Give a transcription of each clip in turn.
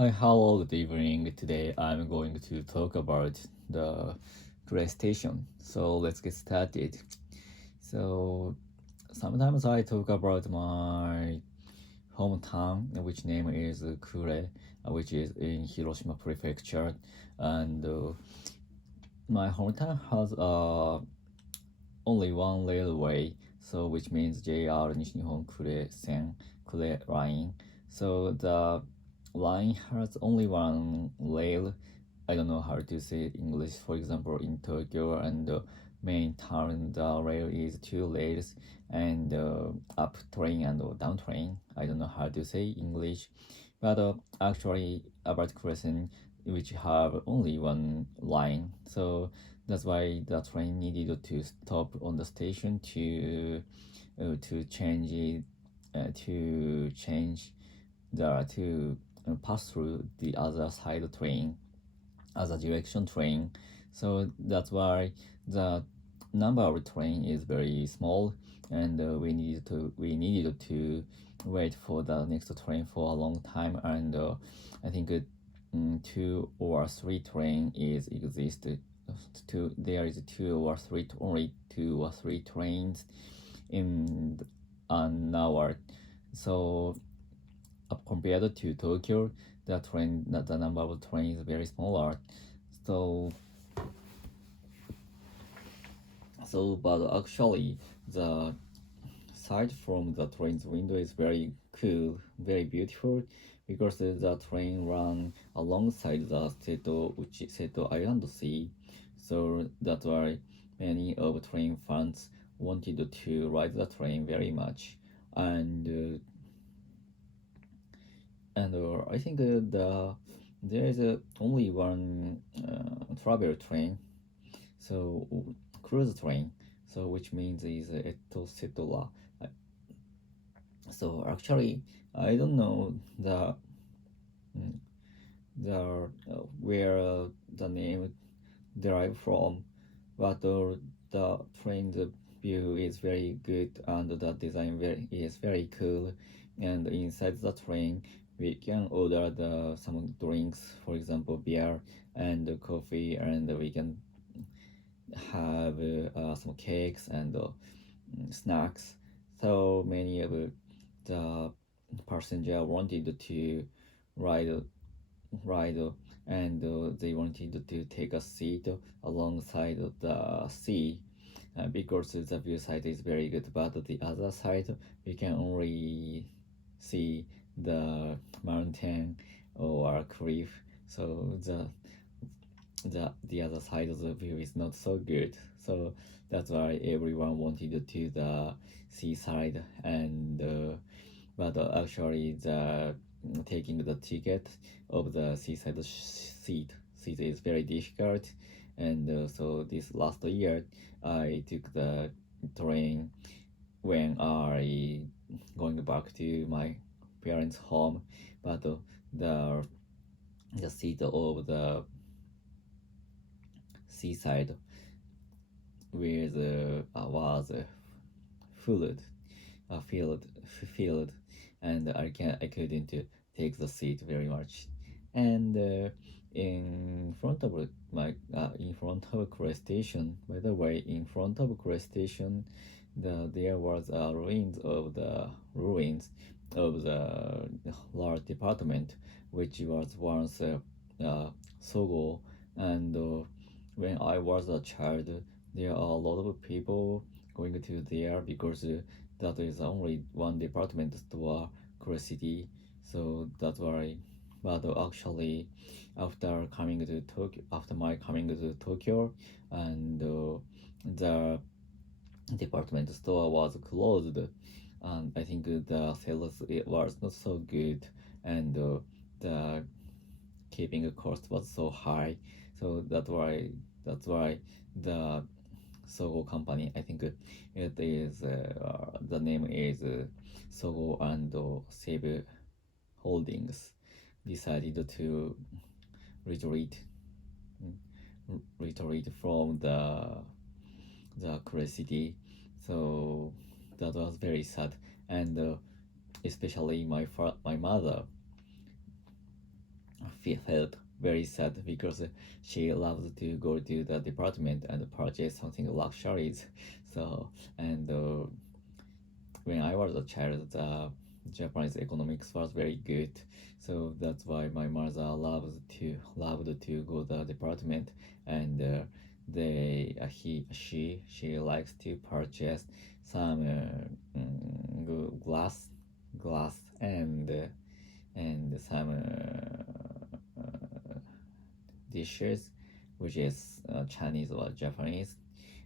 Hi, hello, good evening. Today I'm going to talk about the Kure station. So let's get started. So sometimes I talk about my hometown, which name is Kure, which is in Hiroshima Prefecture, and my hometown has only one railway, so which means JR Nishihon Kure Sen Kure line. So the line has only one rail. I don't know how to say it in English. For example, in Tokyo and the main town, the rail is two rails and up train and down train. I don't know how to say English, but actually about Crescent, which have only one line. So that's why the train needed to stop on the station to change it, to change the to pass through the other side train, other direction train. So that's why the number of train is very small, and we needed to wait for the next train for a long time, and I think two or three train is existed. There is two or three, only two or three trains in an hour. So compared to Tokyo, the number of trains is very smaller. So but actually the sight from the train's window is very cool, very beautiful, because the train ran alongside the Seto Island Sea. So that's why many of train fans wanted to ride the train very much. And I think there is only one travel train, so cruise train, so which means is Eto Setola. So actually, I don't know mm, the where the name derived from, but the train the view is very good and the design is very cool. And inside the train, we can order some drinks, for example, beer and coffee, and we can have some cakes and snacks. So many of the passenger wanted to ride ride and they wanted to take a seat alongside the sea, because the view side is very good, but the other side we can only see the mountain or cliff. So the other side of the view is not so good. So that's why everyone wanted to the seaside, and but actually the taking the ticket of the seat is very difficult. And so this last year I took the train when I going back to my parents home, but the the seat of the seaside with was filled, filled, and I couldn't take the seat very much. And in front of Kure station. By the way, in front of Kure station, there was a ruins of the large department, which was once Sogo. And when I was a child, there are a lot of people going to there, because that is only one department store, Kure City. So that's why. But actually, after my coming to Tokyo, and the department store was closed, and I think the sales it was not so good, and the keeping cost was so high. So that's why the Sogo company, I think it is the name is Sogo and Save Holdings, decided to retreat retreat from the curiosity. So that was very sad. And especially my mother felt very sad because she loves to go to the department and purchase something luxuries. So, and when I was a child, the Japanese economics was very good. So that's why my mother loved to go to the department, and she likes to purchase some glass and some dishes, which is Chinese or Japanese,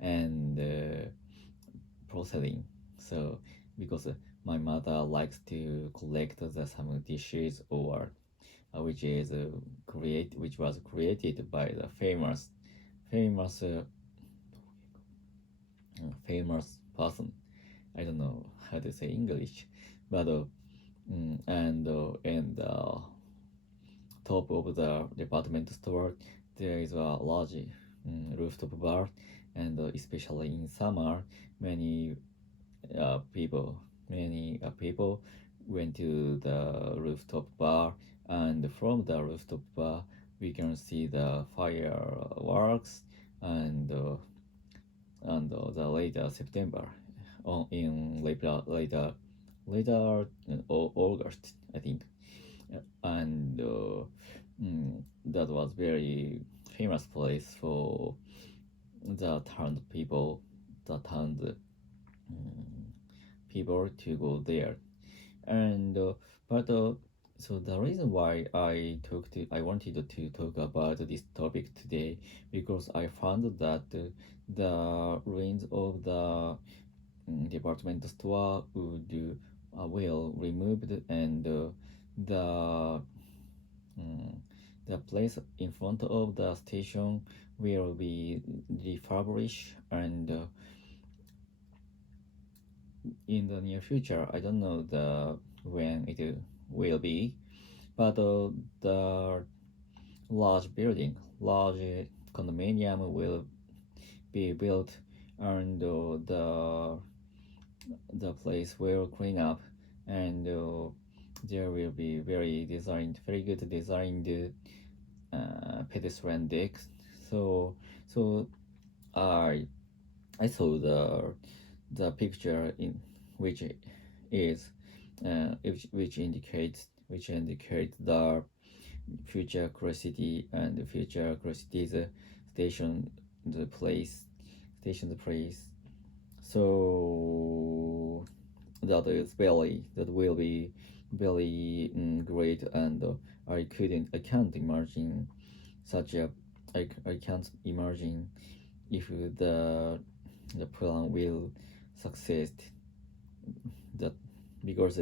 and porcelain. So because my mother likes to collect some dishes or which was created by the famous famous person. I don't know how to say English, but and top of the department store there is a large rooftop bar, and especially in summer, many people went to the rooftop bar, and from the rooftop bar we can see the fireworks, and the later September, in later August, I think. And that was very famous place for the turned people, the turned people to go there. And but so the reason why I wanted to talk about this topic today, because I found that the ruins of the department store would will removed, and the mm, the place in front of the station will be refurbished, and in the near future, I don't know the when it will be, but the large condominium will be built, and the place will clean up, and there will be very good designed pedestrian decks. So I I saw the picture in which is which indicate the future curiosity and the future curiosity's station the place. So that will be very great, and I can't imagine such a I can't imagine if the plan will succeed, that because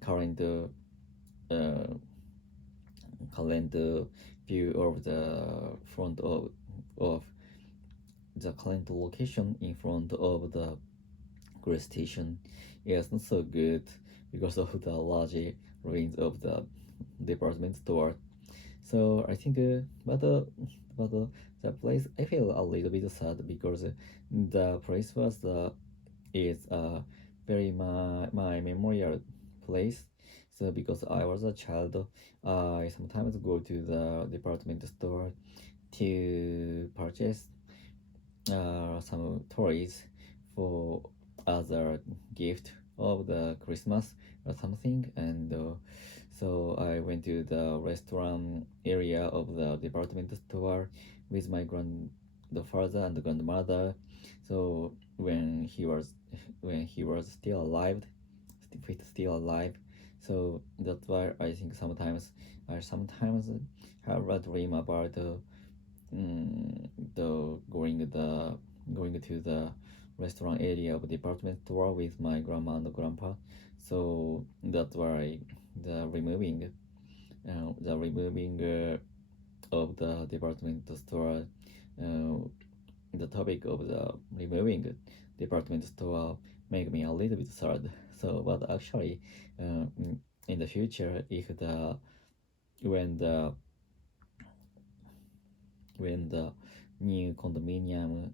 current uh, current view of the front of the current location in front of the Kure station is not so good because of the large ruins of the department store. So I think, but the place I feel a little bit sad because the place was is very my memorial place. So because I was a child, I sometimes go to the department store to purchase some toys for other gift of the Christmas or something, and so I went to the restaurant area of the department store with my grandfather and grandmother. So when he was still alive, still alive. So that's why I think I sometimes have a dream about the going to the restaurant area of department store with my grandma and grandpa. So that's why the removing of the department store, the topic of the removing department store make me a little bit sad. So but actually in the future, if the when the when the new condominium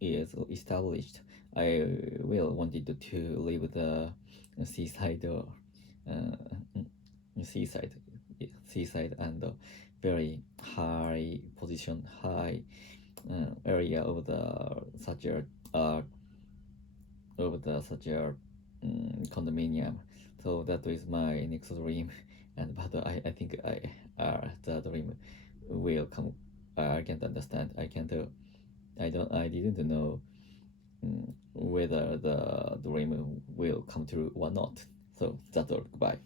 is established, I will wanted to leave the seaside or seaside. seaside and very high position, high area of the such a condominium. So that is my next dream, and but I think the dream will come. I can't understand. I didn't know whether the dream will come true or not. So that's all. Goodbye.